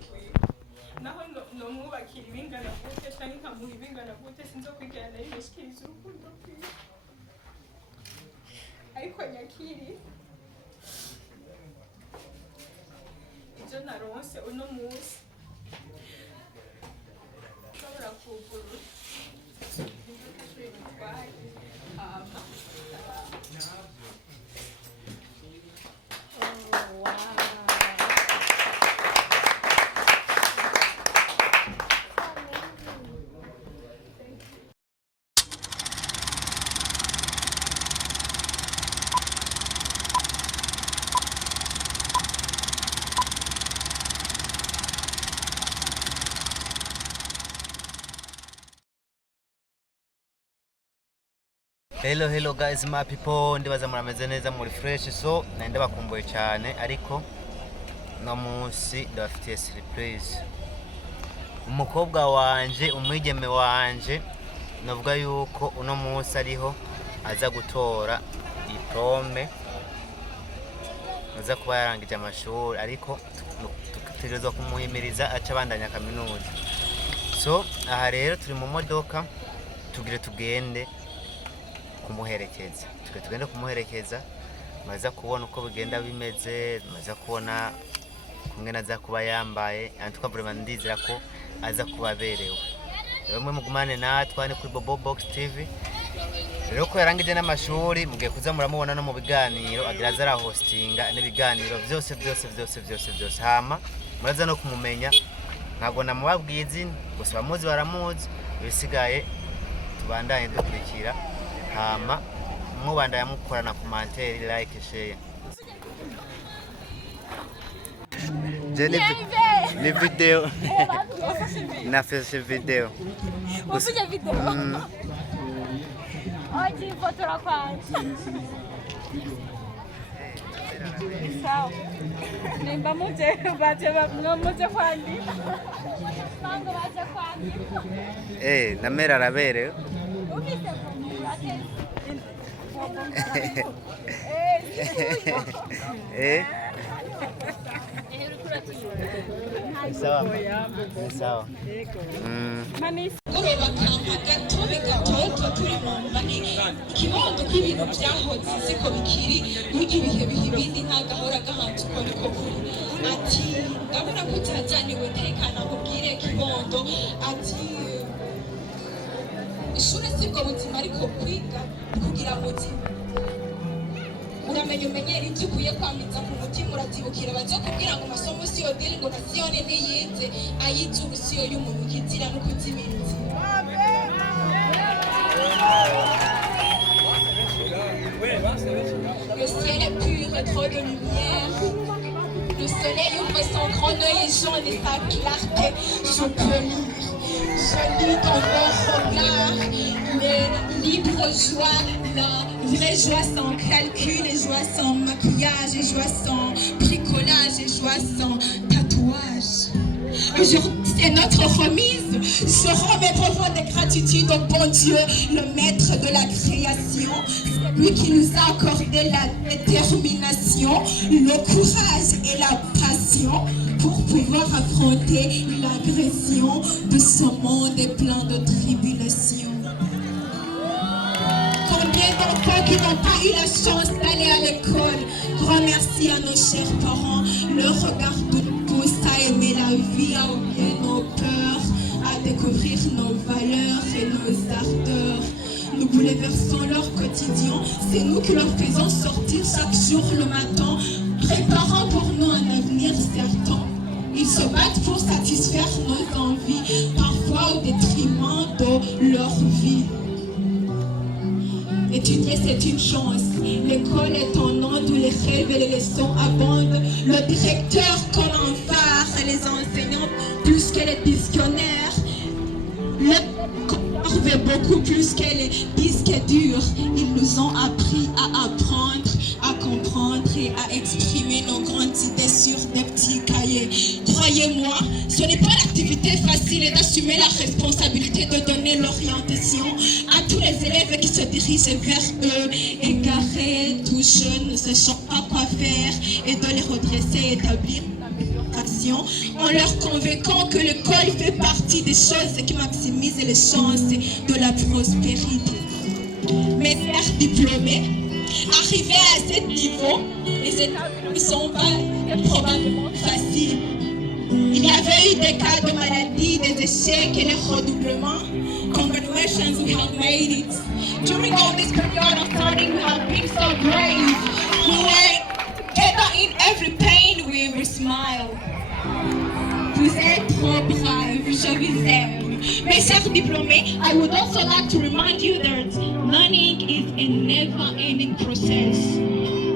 sinzokwiga naho nomwubakira ibingana gute canke nkamuha ibingana gute sinzokwigana yishikiriza urukundo rwiwe ariko nyakiri ibyo naronse uno munsi ushobora kugura Hello guys, my people, ndibaza murameze neza muri fresh, so nande bakumbuye cyane ariko no munsi ndabafitiye surprise. Umukobwa wanje, umwigeme wanje, navuga yuko uno munsi ariho aza gutora diplome, aza kuba yarangije amashuri ariko tutegerezwa kumuhimiriza aca bandanya kaminuza. So aha rero turi mu modoka tugende kumuherekeza, tugende kumuherekeza, maze kubona uko bigenda bimeze, maze kubona kumwe naza kuba yambaye, antuka vraiment ndizera ko aza kuba berewe. Bamwe mugumane natwane kuri Bobo Box TV. Rero ko yarangije n'amashuri mugiye kuza muramubona no mu biganiro agira zara hostinga n'ibiganiro byose hama muraza no kumumenya. Ntabwo namubabwiye izina, gusa bamuzi baramuzi, bisigaye tubandanye dukurikira. Hama mubanda yamukora na commentaire, like, share. Ni video. Nafanya video. Unafanya video? Hoje foto la kwanza. Sawa. Nimba muje baje muje kwandi. Mango baje kwandi. Na mera rabere. Sawa. Ikibondo k'ibintu byahoze siko bikiri burya ibihe ibindi ntagahora gahanze uko niko kuri ati ndabona ko cyajyaniwe tekana kubwire kibondo ati ishuri sibwo buzima ariko kwiga kugira ngo uramenye umenyera ibyo ukwiye kwamiza ku mutima urabyibukira baje kubwira ngo masomo si yo diri ngo nasiyone niyize ayize ubusiyo y'umuntu kitira no kuzibiriza. Le ciel est pur et trop de lumière. Le soleil ouvre son grand œil jaune et sa clarté. Je peux lire, je lis dans leur regard les libres joies, la vraie joie sans calcul, et joie sans maquillage, et joie sans bricolage, et joie sans tatouage. Aujourd'hui c'est notre remise. Je rends mes profondes gratitudes au bon Dieu, le maître de la création, lui qui nous a accordé la détermination, le courage et la passion pour pouvoir affronter l'agression de ce monde plein de tribulations. Combien d'enfants qui n'ont pas eu la chance d'aller à l'école? Grand merci à nos chers parents, leur regard de tous à aimer la vie, à oublier nos peurs, à découvrir nos valeurs et nos ardeurs. Nous bouleversons leur quotidien, c'est nous qui leur faisons sortir chaque jour le matin, préparant pour nous un avenir certain. Ils se battent pour satisfaire nos envies, parfois au détriment de leur vie. Étudier c'est une chance, l'école est un onde où les rêves et les leçons abondent. Le directeur comme un phare et les enseignants plus que les dictionnaires. Le veut beaucoup plus que les disques durs. Ils nous ont appris à apprendre, à comprendre et à exprimer nos grandes idées sur des petits cahiers. Croyez-moi, ce n'est pas l'activité facile et d'assumer la responsabilité de donner l'orientation à tous les élèves qui se dirigent vers eux, égarés, tout jeunes, ne sachant pas quoi faire, et de les redresser, établir la meilleure action en leur convainquant que l'école fait partie des choses qui maximisent les chances de la prospérité. Mes frères diplômés, arrivés à ce niveau, les étapes ne sont pas probablement faciles. Il y avait eu des cas de maladie, des échecs et des redoublements. Congratulations, we have made it. During all this period of studying, we have been so brave. We were together in every pain, we will smile. Vous êtes trop braves, je vous aime. Mes chers diplômés, I would also like to remind you that learning is a never-ending process.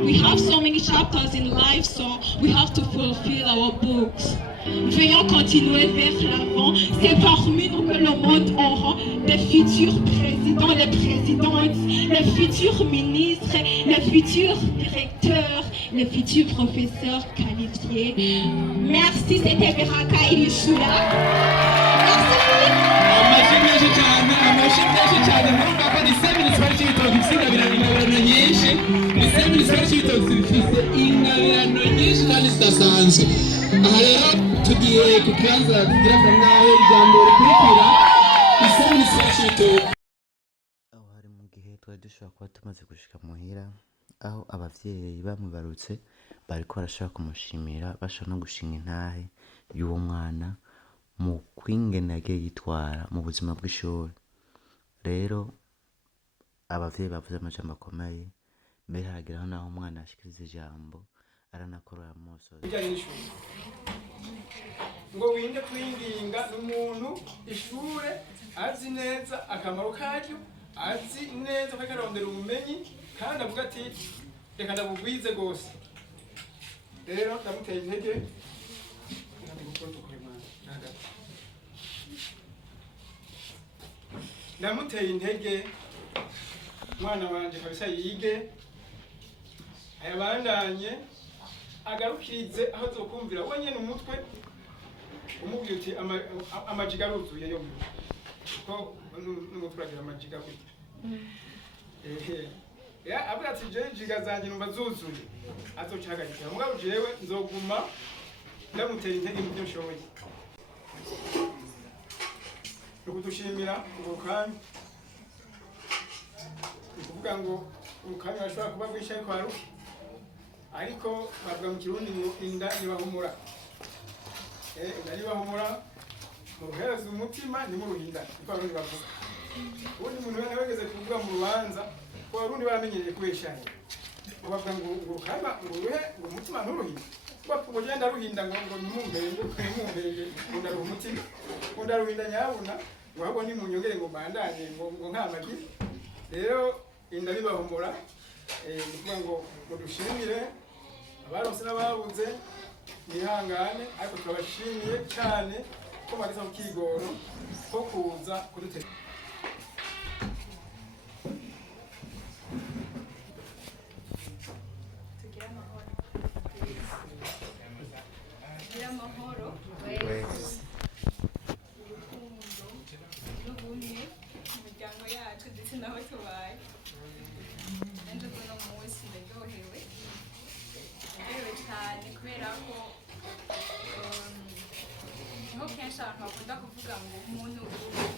We have so many chapters in life, so we have to fulfill our books. Veuillons continuer vers l'avant. C'est parmi nous que le monde aura des futurs présidents, les présidentes, les futurs ministres, les futurs directeurs, les futurs professeurs qualifiés. Merci, c'était Beraka Ilishula. Merci. tugiye ku kibanza tugira ngaho ijambo rikurikira isoni swashito. Aho hari mu gihe twari dushobora kuba tumaze gushika muhira, aho abavyeyi bamubarutse bariko barashaka kumushimira, bashaka no gushinga intahe y'uwo mwana mu kwingene yagiye yitwara mu buzima bw'ishuri. Rero abavyeyi bavuze amajambo akomeye, mbere harageraho naho umwana ashikiriza ijambo aranakorora amosozi ngo winde kwinginga n'umuntu ishure azi neza akamaro karyo, azi neza ko akarondera ubumenyi kandi avuga ati reka ndabugwize gose. Rero ndamuteye intege ndamuteye intege mwana wanje kabisa yige ayabandanye agarukirize aho zokumvira wenyene umutwe umubwira uti amajiga aruzuye yo ko n'umutwe uragira amajiga gute. Avuga ati je jiga zanje numva zuzuye azocahagarika mugabo jewe nzoguma ndamutera intege mu byo nshoboye. Nukudushimira ngo kandi kuvuga ngo ukanya ashobora kuba bwishaye kwa ruki, ariko bavuga mu kirundi ngo inda ntibahumura. Inda ntibahumura mu ruhereza umutima ntimuruhinda, niko abarundi bavuga. Ubundi umuntu wese wegeze kuvuga mu rubanza ko abarundi baramenyereye kubeshanya, bavuga ngo ukanya ngo uruhe ngo umutima nturuhinde, ngo ugenda ruhinda ngo nimumbenge ngo ndaruha umutima ngo ndaruhinda nyabuna ngo ahubwo nimunyongere ngo mbandanye ngo nkamagi. Rero inda ntibahumura ni kuvuga ngo dushimire abarose n'ababuze nihangane, ariko turabashimiye cyane ko bageze mu kigoro ko kuza kudutera. Tugira amahoro, urukundo n'ubumwe mu miryango yacu ndetse n'aho tubaye. Nanjye uno munsi ndaryohewe cyane kubera ko niho kenshi abantu bakunda kuvuga ngo umuntu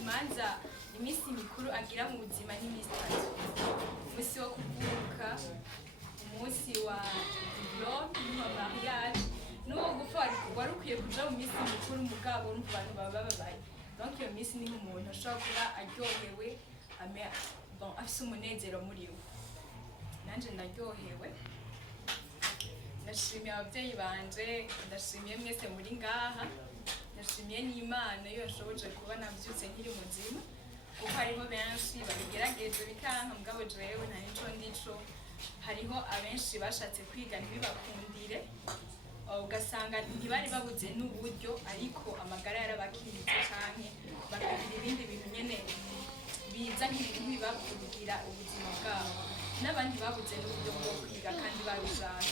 imanza iminsi mikuru agira mu buzima n'iminsi itatu: umunsi wo kuvuka, umunsi wa diplome n'uwa mariage, n'uwo gupfa wari ukwiye kuja mu minsi mikuru mugabo n'uko abantu baba babaye. Donc iyo minsi ni umuntu ashobora kuba aryohewe afise umunezero muri we. Nanje ndaryohewe, ndashimiye abavyeyi banje, ndashimiye mwese muri ngaha, ndashimiye n'Imana iyo yashoboje kuba navyutse nkiri muzima, kuko hariho benshi babigerageje bikanka mugabo jewe nta nico ndico. Hariho abenshi bashatse kwiga ntibibakundire, ugasanga ntibari babuze n'uburyo, ariko amagara yarabakiritse canke bakagira ibindi bintu nyene biza nk'ibibabwira ubuzima bwabo. N'abandi babuze n'uburyo bwo kwiga kandi babishaka.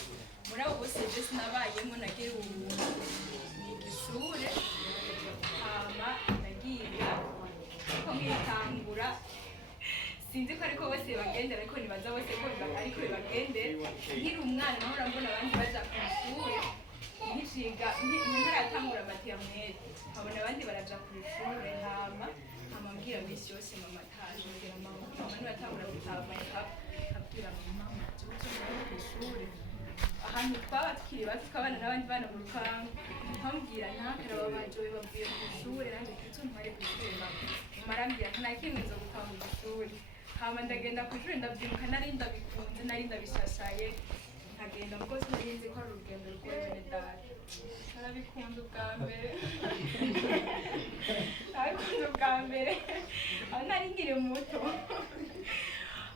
Muri abo bose je sinabayemo, nagira ubuntu niga ishure hama ndagiga ko nkitangura. Sinzi ko ariko bose bagendera, ariko nibaza bose ko ariko bibagendera. Nkiri umwana nahora mbona abandi baja ku ishure nkiciga abandi baraja ku ishuri hama mbwira misi yose mama ataje mbwira mama niwe atangura gutava akabwira mama tubuze ku ishuri ahantu twaba tukiri bato twabana n'abandi bana mu rupangu nkambwira ntakaraba bajoye bavuye ku ishuri nanjye kitso ntware ku ishuri marambwira nta kintu nzo gutaha mu ishuri hama ndagenda ku ishuri ndabyiruka nari ndabikunze nari ndabishashaye nkagenda kuko sinzi ko ari urugendo rw'ebene data narabikunda ubwa mbere aho nari nkiri muto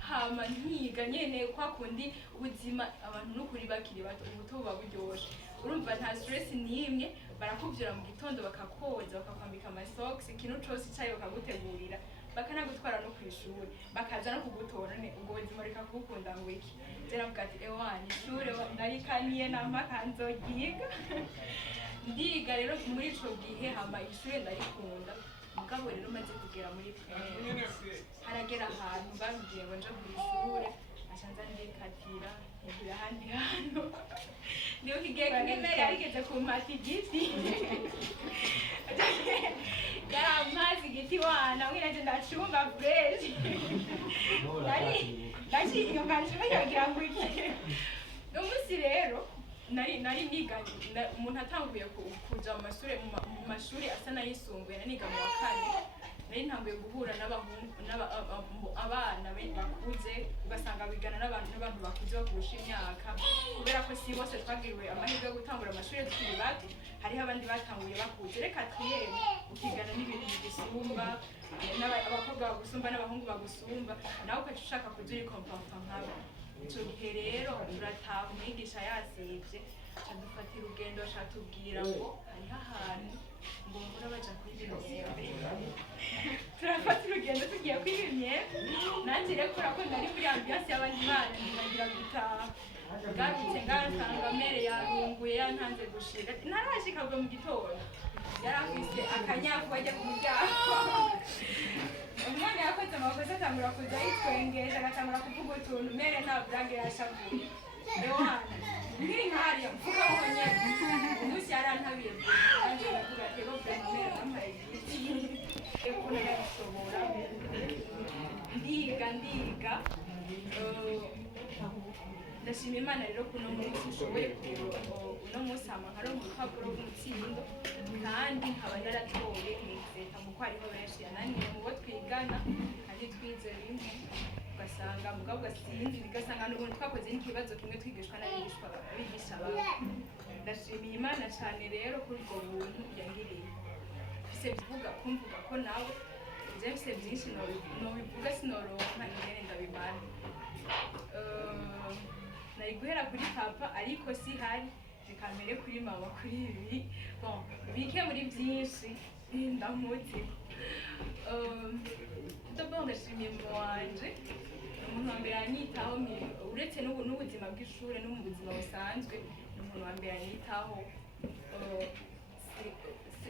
hama ntiga nyene kwa kundi ubuzima abantu n'ukuri bakiri bato ubuto buba buryoshe urumva nta stress n'imwe barakuvyura mu gitondo bakakoza bakakwambika amasocks ikintu cose cyayo bakagutegurira bakanagutwara no kwishuri bakaza no kugutora ne ubwo buzima reka kugukunda ngo iki zera mvuga ati ewani ishure narikaniye nampaka nzogiga ndiga rero muri ico gihe hama ishure ndarikunda mugabo rero maze kugera muri primaire haragera ahantu bambwiye ngo nje ku ishure acanza ndikatira ngira ahandi hantu niyo kigiye kumwe yarigeze kumata igiti amazi igiti wana wiraje ndacumba fresh nari inyuma nshobora ngo iki umunsi rero nari niga umuntu atanguye kuja mu mashuri asa n'ayisumbuye naniga mu wa kane nari ntanguye guhura abana bakuze ugasanga bigana n'abantu bakuze bagusha imyaka kubera ko si bose twagiriwe amahirwe yo gutangura amashuri tukiri bato hariho abandi batanguye bakuze reka twiyeme ukigana n'ibintu bigisumba abakobwa bagusumba n'abahungu bagusumba nawe ukaca ushaka kuja urikompansa nkabo ico gihe rero urataha umwigisha yasivye cadufata urugendo acatubwira ngo hariho ahantu ngo mbura baja kwiga imyembe turafata urugendo tugiye kwiga imyembe nanje rero kubera ko nari muri ambiance y'abandi bana ngira gutaha ngarutse ngasanga mere yarunguye yantanze gushika ntarashika bwo mu gitondo yarafise akanyafu ajya ku muryango umwana yakoze amakosa atangura kuja yitwengeje agatangura kuvuga utuntu mere nta blange yashavuye ewana nkiri nkariya mvuga honye umunsi yarantabiye kandi ndavuga ati bo mere ampaye igiti ekuna ndabishobora ndiga ndashima Imana rero kuno munsi ushoboye uno munsi hamankaro mu rupapuro rw'umutsindo kandi nkaba naratoye mwizeta muko hariho benshi yananiye mu bo twigana kandi twize rimwe ugasanga mugabo gasinzi bigasanga n'ubundi twakoze n'ikibazo kimwe twigishwa n'abigisha babo ndashimiye Imana cyane rero kuri ubwo buntu yangiriye fise bivuga kumvuga ko nawe James byinshi nobivuga sinoronka ingene ndabimana nari guhera kuri papa ariko si hari zikamere kuri mama kuri ibi bon bike muri byinshi ndamutse d'abord ndashimiye mu wanje umuntu wa mbere anyitaho uretse n'ubuzima bw'ishure no mu buzima busanzwe umuntu wa mbere anyitaho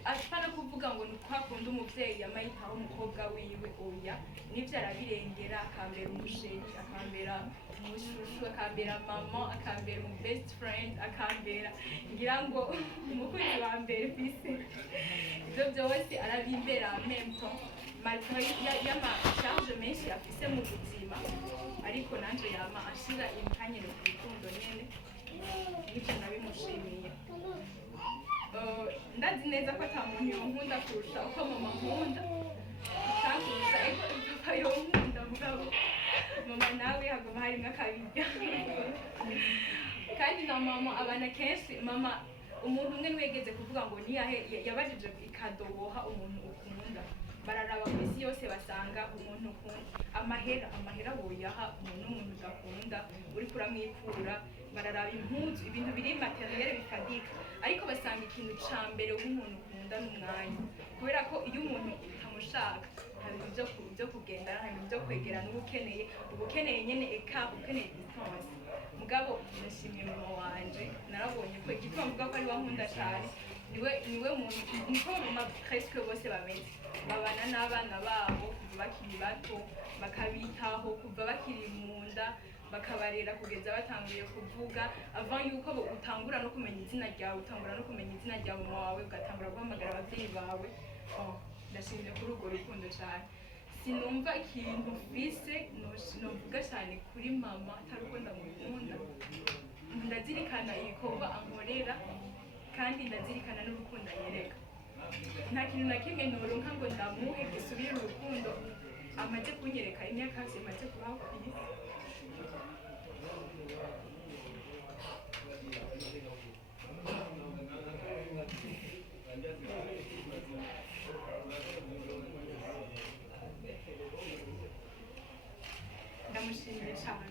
atana kuvuga ngo nukakunda umuvyeyi amayitaho umukobwa wiwe oya nivyo arabirengera akambera umusheri akambera umushushu akambera mama akambera umu best friend akambera ngira ngo umukunzi wa mbere kwisi ivyo vyose arabimbera en même temps malgré yama charge menshi afise mu buzima ariko nanje yama ashira imkanyero ku rukundo nyene nivyo nabimushimiye ndazi neza ko ata muntu yonkunda kurusha uko mama nkunda utankurusha ariko papa yonkunda mugabo mama nawe haguma harimwo akabirya kandi na mama abana kenshi mama umuntu umwe niwegeze kuvuga ngo niyahe yabajije ikadoboha umuntu ukunda bararaba ku isi yose basanga umuntu ukunda amahera woyaha umuntu udakunda uriko uramwikura bararaba impuzu ibintu biri materiel bifadika ariko basanga ikintu ca mbere w'umuntu ukunda n'umwanya kubera ko iyo umuntu utamushaka hari ibyo kugendana hari ibyo kwegerana ubukeneye nyene eka ukeneye distance mugabo nashimye mama wanje narabonye ko igituma mvuga ko ari wankunda cyane niwe muntu niko mama presque bose bameze babana n'abana babo kuva bakiri bato bakabitaho kuva bakiri mu nda bakabarera kugeza batanguye kuvuga avant yuko utangura no kumenya izina ryawe utangura no kumenya izina rya mama wawe ugatangura guhamagara abavyeyi bawe ndashimye kuri urwo rukundo cyane sinumva ikintu mfise novuga cyane kuri mama atari uko ndamukunda ndazirikana ibikorwa ankorera kandi ndazirikana n'urukundo anyereka nta kintu na kimwe noronka ngo ndamuhe gisubire urukundo amaze kunyereka imyaka yose imaze kubaho ku isi ndamushimiye cyane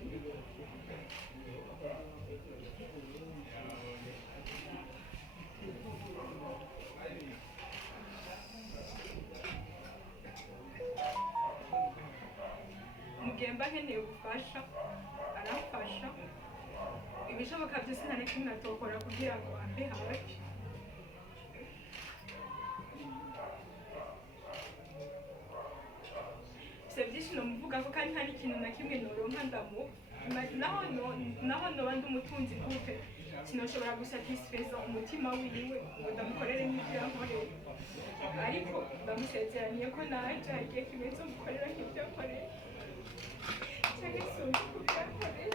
mugemba nkeneye ubufasha aramfasha ibishoboka byose nta na kimwe atokora kugira ngo ambe hafi byinshi nomuvuga ko kandi nta n'ikintu na kimwe noronka naho noba ndi umutunzi gute sinoshobora gusatisfeza umutima wiwe ngo ndamukorere n'ibyo yankoreye ariko ndamusezeraniye ko naje hagiye kimwe nzomukorera nk'ibyo yankoreye cyangwa isumba kubyo yankoreye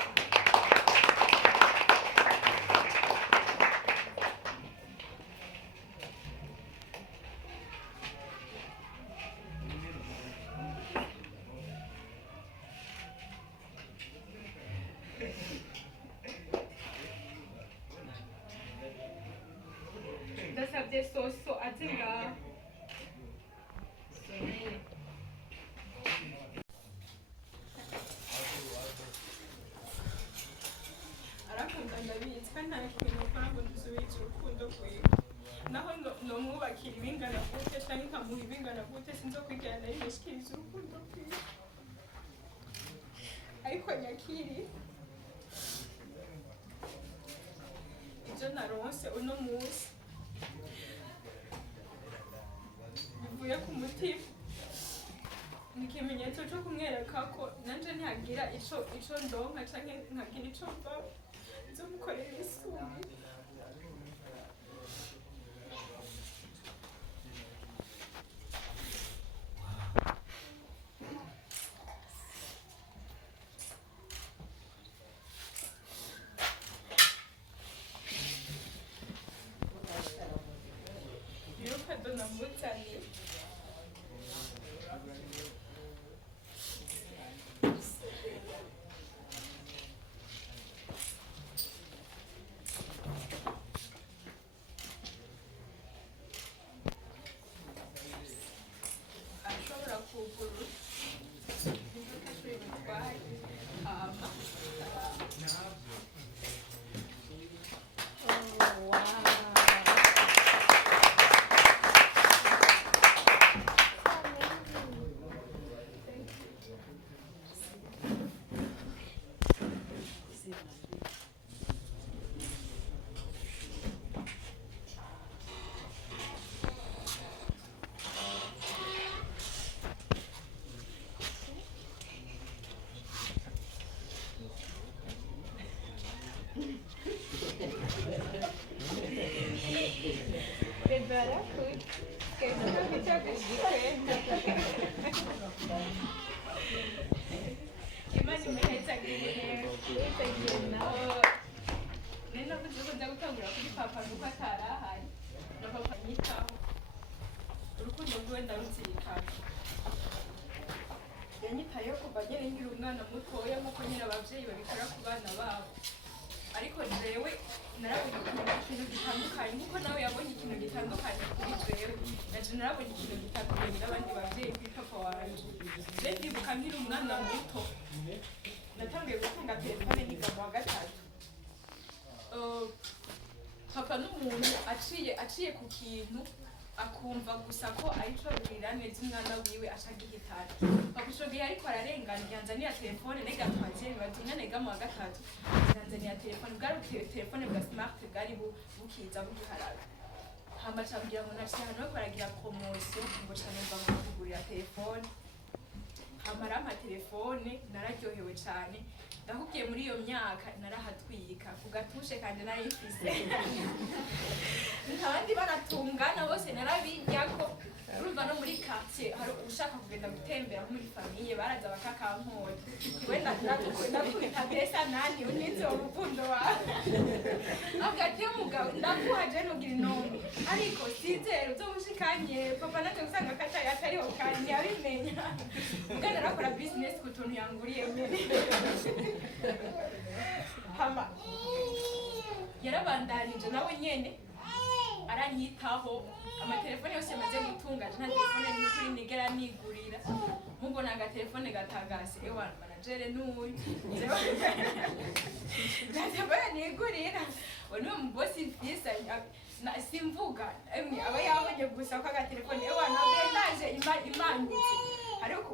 ndasabye soso ati ngaho arakunda ndabizi kandi nta kintu ukora ngo dusubire urukundo rwiwe naho nomwubakira ibingana gute cyangwa nkamuha ibingana gute sinzokwigana yimeshikiriza urukundo rwiwe ariko nyakiri ibyo naronse uno munsi bivuye ku mutima ni ikimenyetso cyo kumwereka ko nanje ntihagira ico ndonka canke nkagira ico mba nzomukorera ibisumbi iyo kado namuzaniye ashobora kugura imodoka ashobora gutwara imana imehezagiriye nari navuze ko nza gutangura kuri papa nuko atarahari na papa nyitaho urukundo rwiwe ndaruzirikana yanyitayeho kuva nyine nkiri umwana mutoya nk'uko nyine ababyeyi babikora ku bana babo ariko jewe narabonye ikintu gitandukanye nk'uko nawe yabonye ikintu gitandukanye kuri jewe naje narabonye ikintu gitandukanye n'abandi babyeyi kuri papa wanje je ndibuka nkiri umwana muto natangiye gutunga telefone niga mu wa gatatu papa n'umuntu aciye ku kintu akumva gusa ko arico rurira neza umwana wiwe ashagihitana papa ico gihe ariko ararengana yanzanira telefone nega twazeye batumye nega mu wa gatatu yanzanira telefone bwari telefone bwa smart bwari bukiza bugiharaga hama cambwira ngo naciye hano bariko baragira promotion ngo cane mva ngo kugurira telefone hama arampa telefone nararyohewe cane ndakubwiye muri iyo myaka narahatwika ku gatushe kanje narayifise abandi baratungana bose narabiryako urumva no muri quartier hari ushaka kugenda gutembera muri famiye baraza bakakankora wenda ndakubita pesa nani unize urukundo wawe agati y'umugabo ndakuhaje nugira inome ariko sizere uzomushikanye papa naje gusanga kataye atariho kandi yabimenya mugana arakora business ku tuntu yanguriye nyene hama yarabandanije nawe nyene aranyitaho amatelefone yose maze gutunga nta telefone ni kuri nigera nigurira mubona agatelefone gatagase ewa managere n'uyu ndabona nigurira wone mu boss fisa simvuga aba yabonye gusa ko agatelefone ewa nabendaje imanditse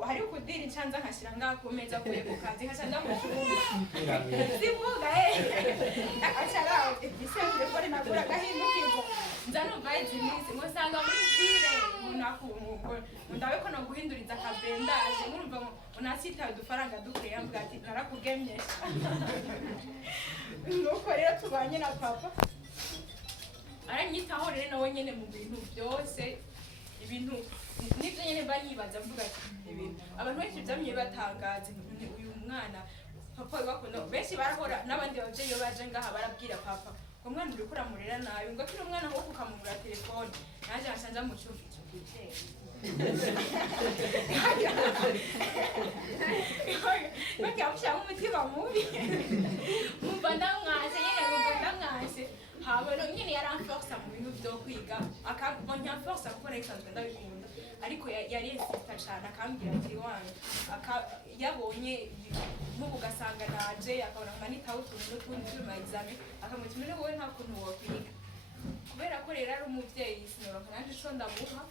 hari kudira icanza nkashira ngakomeza kuye ku kazi nkashanda mu simvuga akachara ise telefone nagura gahindukiza nzanumva izinisi ngosanga muri vile unakumva ndawe ko no guhinduriza akabendaje murumva unasita udufaranga dukeya mvuga ati narakugemyesha nuko rero tubanye na papa aranyitaho rero nawe nyene mu bintu byose ibintu nivyo nyene banibaza mvuga ati ibintu abantu benshi byamye batangaza uyu mwana papa bakunda benshi barahora n'abandi bavyeyi baje ngaha barabwira papa umwana uri kuramurera nabi ngo kiri umwana wo kukamugura telefone naje nsanza mu cyumba cyo gitera bakabusha umutima mubi mumva ndamwase nyene mumva ndamwase haba no nyene yaramforsa mu bintu byo kwiga akabonya forsa kuko naisanzwe ndabikunda ariko yari insista cyane akambwira ati wanyu yabonye nk'ubu gasanga naje akabona nkanitaho utuntu n'utundi turi mu examen akamutuma ni wowe nta kuntu wokwiga kubera ko rero ari umuvyeyi sinoronka nanje ico ndamuha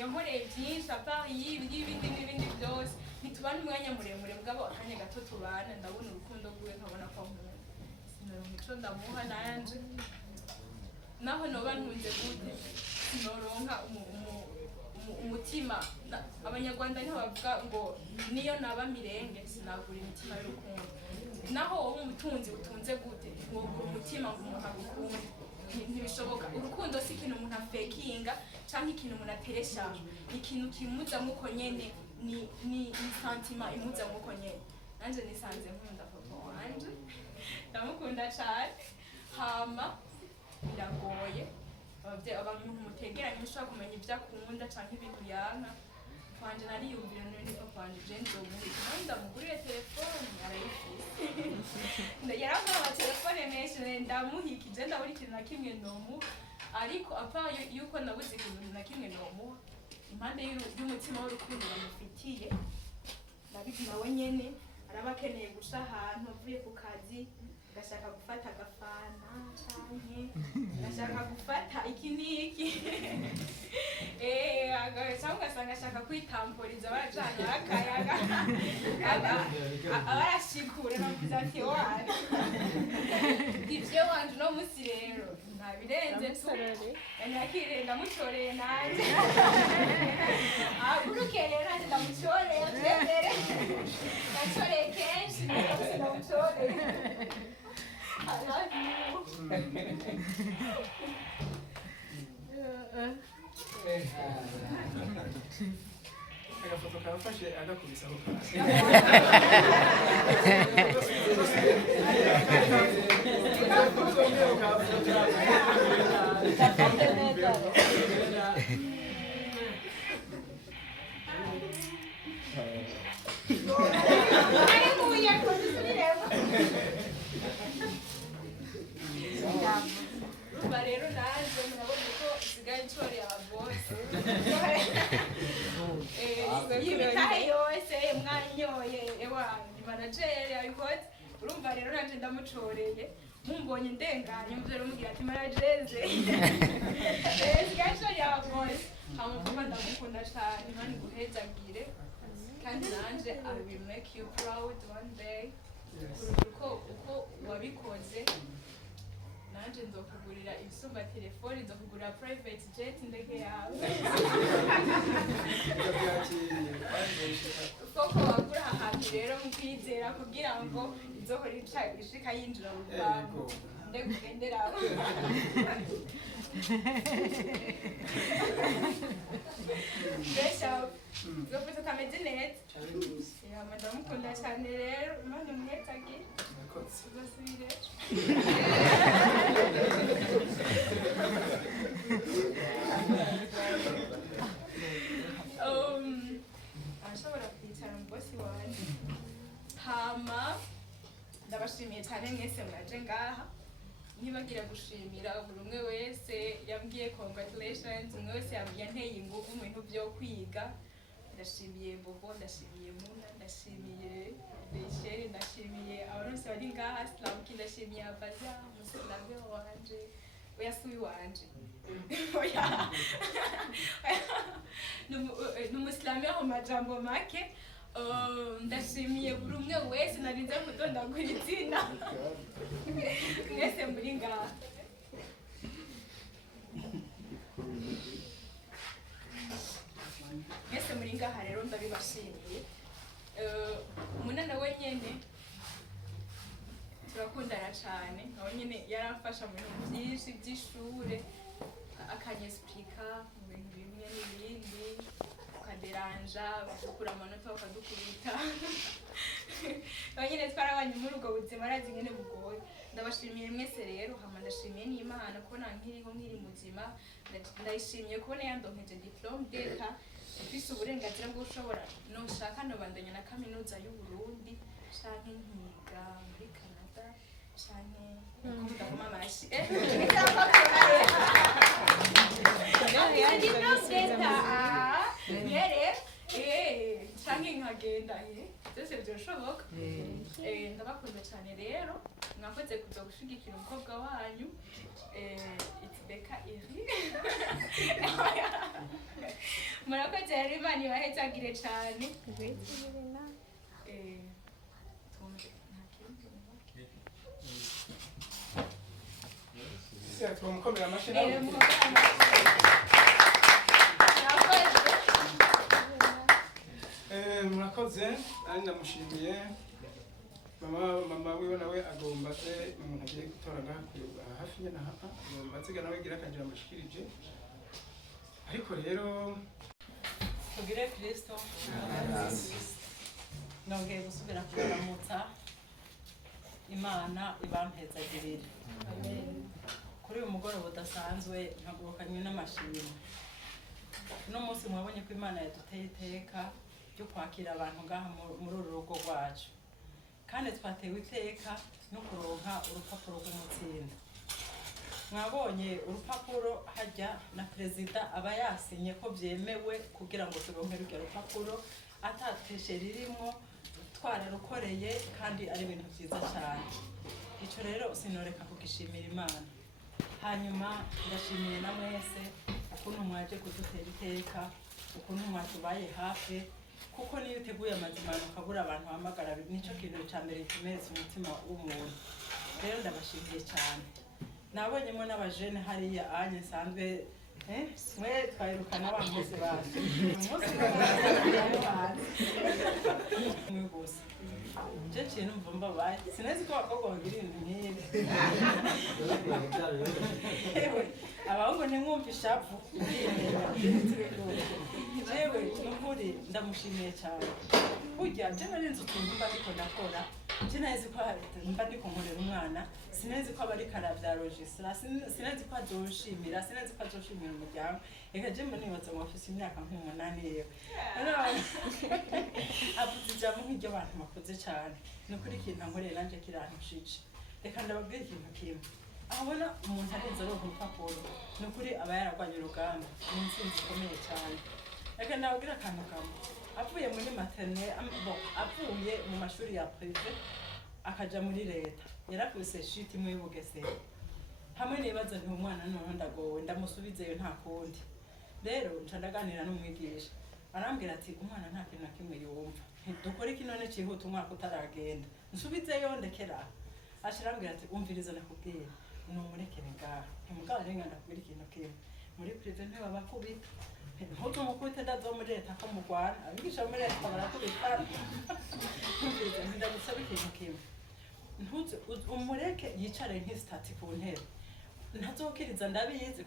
yankoreye byinshi apart y'ibindi n'ibindi byose nitubana umwanya muremure mugabo akanya gato tubana ndabona urukundo rwiwe nkabona ko nkunda sinoronka ico ndamuha nanje naho noba ntunze gute sinoronka umutima abanyarwanda niho bavuga ngo niyo naba mirenge sinagura imitima y'urukundo naho wowe umutunzi utunze gute wogura umutima ngo umuntu agukunda ntibishoboka urukundo si ikintu umuntu afekinga canke ikintu umuntu ateresha ni ikintu kimuza muko nyene ni sentima imuza muko nyene nanje nisanze nkunda papa wanje ndamukunda cane hama biragoye abantu mutegeranye mushobora kumenya ibyo akunda canke ibintu yanka kwanje nariyumvira none papa wanje je nzomurika ndamugurire telefone arayifise yaramuha amatelefone menshi ndamuhikije ndabura ikintu na kimwe nomuha ariko apa yuko nabuze ikintu na kimwe nomuha impande y'umutima w'urukundo bamufitiye nabizi nawe nyene araba akeneye gusha ahantu avuye ku kazi gashaka gufata agafana canke gashaka gufata iki niki cyangwa ugasanga ashaka kwitamporiza barajana akayaga abarashikura navuze ati wana ivyo wanje uno musi rero ntabirenze nyakire ndamucoreye nanje aguruke rero nanje ndamucoreye vyembere nacoreye kenshi ndamucoreye I love you. Agafoto kafashe agakubisaho kasi. Rero naje murabona ko isigaye nshore abose ibitahe yose mwanyoye ewanyu managere abikoze urumva rero nanje ndamucoreye mumbonye ndenganye muvyo mugira ati manageze isigaye nshore abose hamupapa ndamukunda cane mani guhezagire kandi nanje I will make you proud one day uko wabikoze nanje nzokugurira ibisumba telefone nzokugurira private jet ndeke yawe koko wagura ahantu rero mkwizera kugira ngo izohora ishika yinjira mu bantu ndekugenderaho Besha uzofuza kameze neza yama ndamukunda cyane rero Imana umwetagire uzosubire ashobora kwicara mu bosi wanje hama ndabashimiye cyane mwese mwaje ngaha ntibagira gushimira buri umwe wese yambwiye congratulations umwe wese yanteye ingufu mu bintu byo kwiga ndashimiye Bobo ndashimiye Muna ndashimiye Besheri ndashimiye Arose bari ngaha Slamki ndashimiye Abaza Muslave wanje oyasubi wanje oya numuslame aho majambo make ndashimiye buri umwe wese narinze kudondagura izina mwese muri ngaha mwese muri ngaha rero ndabibashimiye Muna nawe nyene turakundana cyane nawe nyene yaramfasha mu bintu byinshi by'ishure akanyesplika mu bintu bimwe n'ibindi ukaderanja bakukura amanota bakadukubita nawe nyene twarabanye muri ubwo buzima arazi nyene bugoye ndabashimiye mwese rero hama ndashimiye n'Imana kubona nkiriho nkiri muzima ndayishimiye kubona yandonkeje diplome d'etat mfise uburenganzira bwo gushobora noshaka nobandanya na kaminuza y'u Burundi canke nkiga muri Canada canke kuvuga ko mamashi canke nkagenda byose byoshoboka ndabakunda cyane rero mwakoze kuza gushigikira umukobwa wanyu itibeka iri murakoze rero Imana ibahezagire cyane tumukomera amashyi murakoze ari ndamushimiye mama wiwe nawe agomba se umuntu agiye gutorana hafi nyene aha agomba nsiga nawe gira akagira amashikirije ariko rero tugire Kristo nongeye gusubira kuramutsa Imana ibampezagirire kuri uyu mugoroba udasanzwe ntagurukanywe n'amashimwe uno munsi mwabonye ko Imana yaduteye iteka ryo kwakira abantu ngaha muri uru rugo rwacu kandi twatewe iteka no kuronka urupapuro rw'umutsindo mwabonye urupapuro hajya na perezida aba yasinye ko byemewe kugira ngo turonke urwo rupapuro atateshe ririmo twararukoreye kandi ari ibintu byiza cyane ico rero sinoreka kugishimira Imana hanyuma ndashimiye na mwese ukuntu mwaje kudutera iteka ukuntu mwatubaye hafi kuko niyo uteguye amazimano ukabura abantu hamagara nico kintu cya mbere kimeze umutima w'umuntu rero ndabashimiye cyane nabonyemo n'abajene hariya anye sanzwe mwe twayirukana abankozi baje umunsi mwe gusa je kintu numva mbabaye sinezi ko abakobwa bagira ibintu nk'ibi abahungu ntimwumva ishavu jewe n'ukuri ndamushimiye cyane burya je narinzi utuntu mba ndiko ndakora je nazi ko mba ndiko nkorera umwana sinezi ko abari karavya registra sinezi ko azoshimira sinezi ko azoshimira umuryango reka je mba nibaza ngo afise imyaka nk'umunani yewe avuze ijambo nk'iryo abantu bakoze cyane nukuri ikintu nkoreye nanje kirantushije reka ndababwira ikintu kimwe abona umuntu arenze aronka urupapuro nukuri aba yaragwanye urugamba ni intsinzi ikomeye cyane reka ndababwira akantu kamwe avuye muri maternelle avuye mu mashuri ya privé akaja muri leta yarakubise shiti mu Bugesera hamwe nibaza nti umwana none ndagowe ndamusubizeyo nta kundi rero nca ndaganira n'umwigisha arambwira ati umwana nta kintu na kimwe yumva dukora iki none cihuta umwaka utaragenda nsubizeyo ndekera ashirambwira ati umviriza nakubwira numurekere ngaha umugabo arenga ndakubwira ikintu kimwe muri privé ntibabakubita ntutumukubite ndazo muri leta ko mugwana abigisha muri leta barakubita ndagusaba ikintu kimwe umureke yicare nk'istati ku ntebe ntazokiriza ndabizi